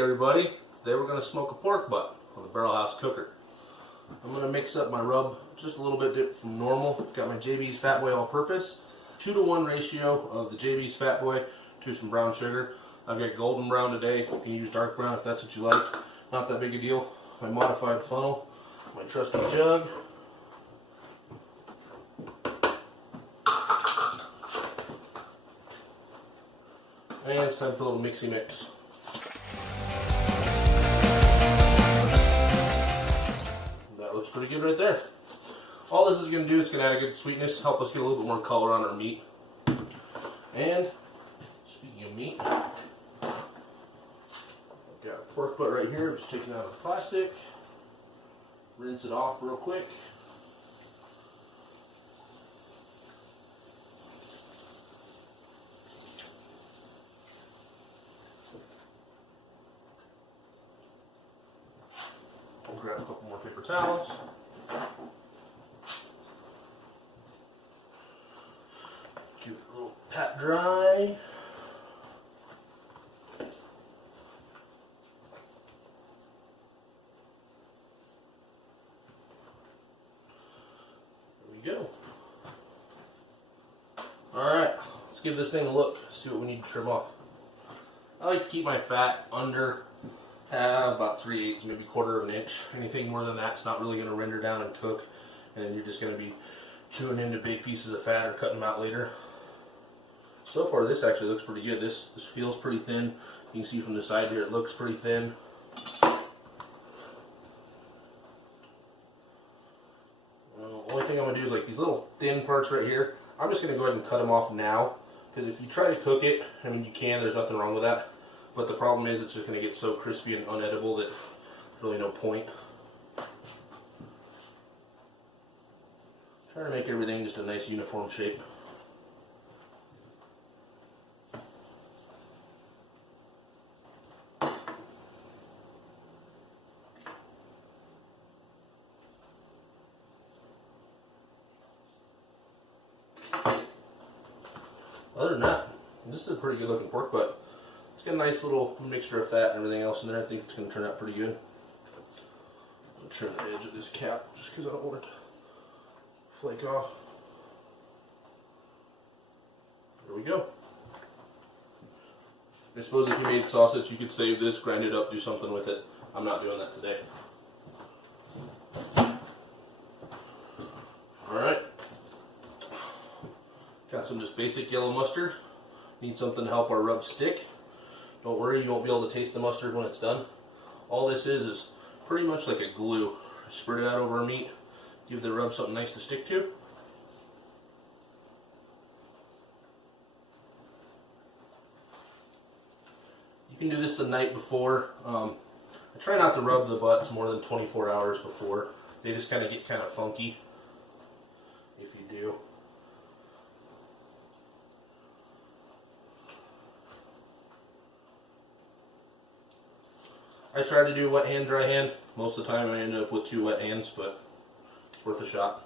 everybody. Today we're going to smoke a pork butt on the Barrel House cooker. I'm going to mix up my rub just a little bit from normal. Got my JB's Fat Boy all-purpose. 2-to-1 ratio of the JB's Fat Boy to some brown sugar. I've got golden brown today. You can use dark brown if that's what you like. Not that big a deal. My modified funnel, my trusty jug. And it's time for a little mixy mix. That looks pretty good right there. All this is going to do, it's going to add a good sweetness, help us get a little bit more color on our meat. And speaking of meat, I've got a pork butt right here. I'm just taking it out of the plastic. Rinse it off real quick. We'll grab a couple more paper towels. Give it a little pat dry. There we go. Alright, let's give this thing a look, see what we need to trim off. I like to keep my fat under about 3/8, maybe 1/4 of an inch. Anything more than that's not really going to render down and cook, and then you're just going to be chewing into big pieces of fat or cutting them out later. So far this actually looks pretty good. This feels pretty thin. You can see from the side here it looks pretty thin. The only thing I'm going to do is like these little thin parts right here, I'm just going to go ahead and cut them off now, because if you try to cook it, I mean you can, there's nothing wrong with that. But the problem is it's just going to get so crispy and unedible that there's really no point. Trying to make everything just a nice uniform shape. Other than that, this is a pretty good looking pork butt. It's got a nice little mixture of fat and everything else in there. I think it's going to turn out pretty good. I'm going to trim the edge of this cap just because I don't want it to flake off. There we go. I suppose if you made sausage, you could save this, grind it up, do something with it. I'm not doing that today. Alright. Got some just basic yellow mustard. Need something to help our rub stick. Don't worry, you won't be able to taste the mustard when it's done. All this is pretty much like a glue. Spread it out over our meat, give the rub something nice to stick to. You can do this the night before. I try not to rub the butts more than 24 hours before. They just kind of get kind of funky if you do. I try to do wet hand, dry hand. Most of the time I end up with 2 wet hands, but it's worth a shot.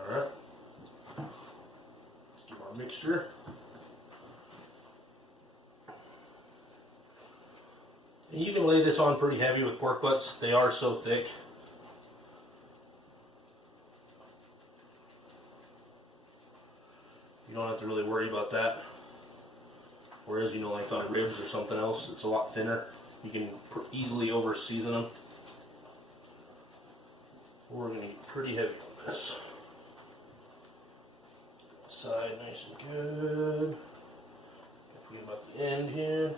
Alright. Let's give our mixture. And you can lay this on pretty heavy with pork butts. They are so thick. You don't have to really worry about that. Whereas, you know, like on ribs or something else, it's a lot thinner. You can easily over season them. We're going to get pretty heavy on this. Side nice and good. Don't forget about the end here.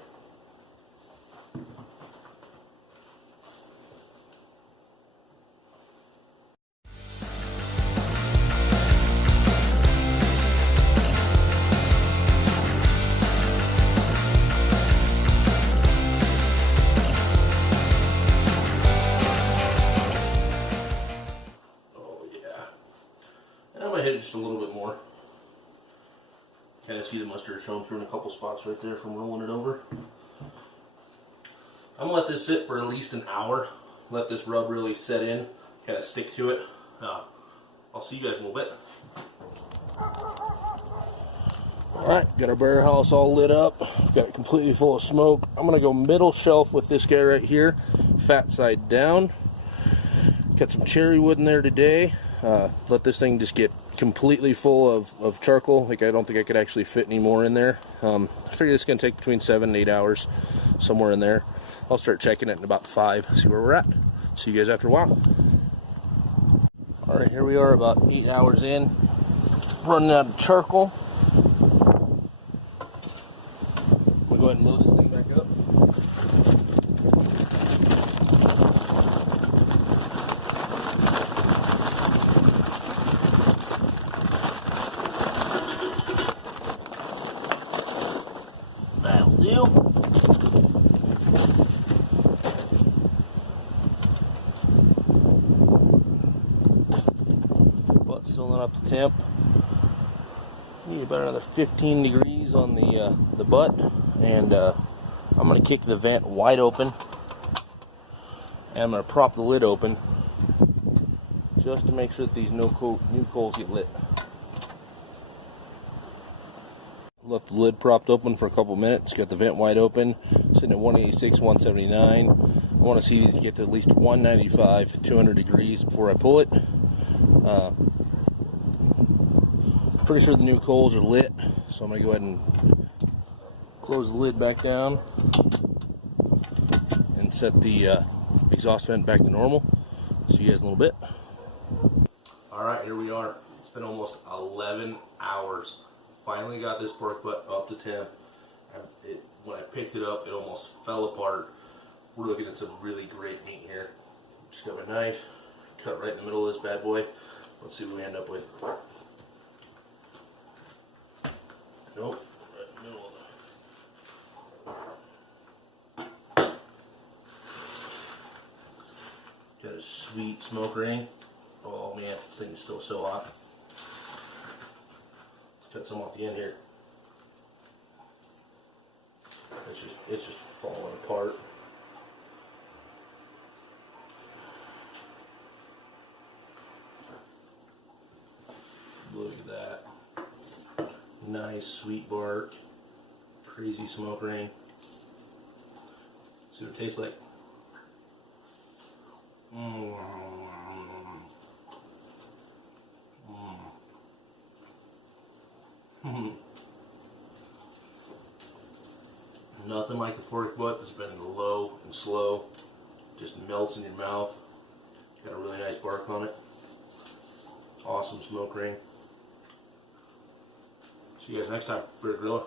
Hit it just a little bit more. Kind of see the mustard showing through in a couple spots right there from rolling it over. I'm going to let this sit for at least an hour. Let this rub really set in, kind of stick to it. I'll see you guys in a little bit. Alright, got our barrel house all lit up. Got it completely full of smoke. I'm going to go middle shelf with this guy right here. Fat side down. Got some cherry wood in there today. Let this thing just get completely full of charcoal. Like, I don't think I could actually fit any more in there. I figure this is going to take between 7 and 8 hours, somewhere in there. I'll start checking it in about 5, see where we're at. See you guys after a while. Alright, here we are about 8 hours in. Running out of charcoal. We'll go ahead and load this thing back up. That'll do. Butt's still not up to temp. Need about another 15 degrees on the butt, and I'm going to kick the vent wide open, and I'm going to prop the lid open just to make sure that these new coals get lit. Left the lid propped open for a couple minutes, got the vent wide open, sitting at 186, 179. I want to see these get to at least 195, 200 degrees before I pull it. Pretty sure the new coals are lit, so I'm going to go ahead and close the lid back down and set the exhaust vent back to normal. See you guys in a little bit. Alright, here we are. It's been almost 11 hours. Finally got this pork butt up to temp. When I picked it up, it almost fell apart. We're looking at some really great meat here. Just got my knife, cut right in the middle of this bad boy. Let's see what we end up with. Nope, right in the middle of it. Got a sweet smoke ring. Oh man, this thing is still so hot. Let's cut some off the end here. It's just falling apart. Look at that. Nice sweet bark. Crazy smoke ring. See what it tastes like. Nothing like a pork butt that's been low and slow. Just melts in your mouth. Got a really nice bark on it. Awesome smoke ring. See you guys next time for a griller.